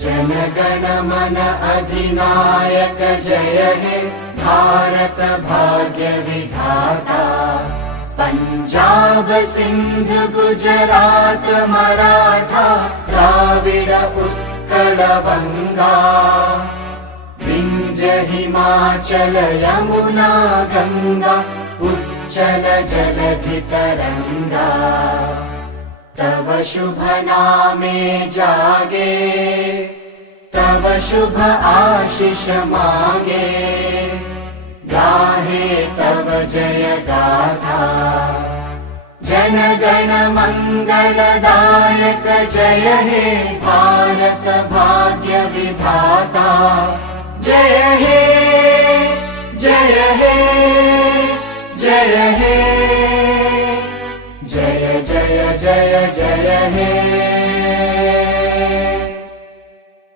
जनगण मन अधिनायक जय हे भारत भाग्य विधाता। पंजाब सिंध गुजरात मराठा द्राविड उत्कल बंगा। विंध्य हिमाचल यमुना गंगा उच्चल जलधि तरंगा। तव शुभ नामे जागे तव शुभ आशीष मागे। गाहे तव जय गाथा जन गण मंगलदायक जय हे भारत भाग्य विधाता। जय हे जय हे जय हे जय जय जय जय हे।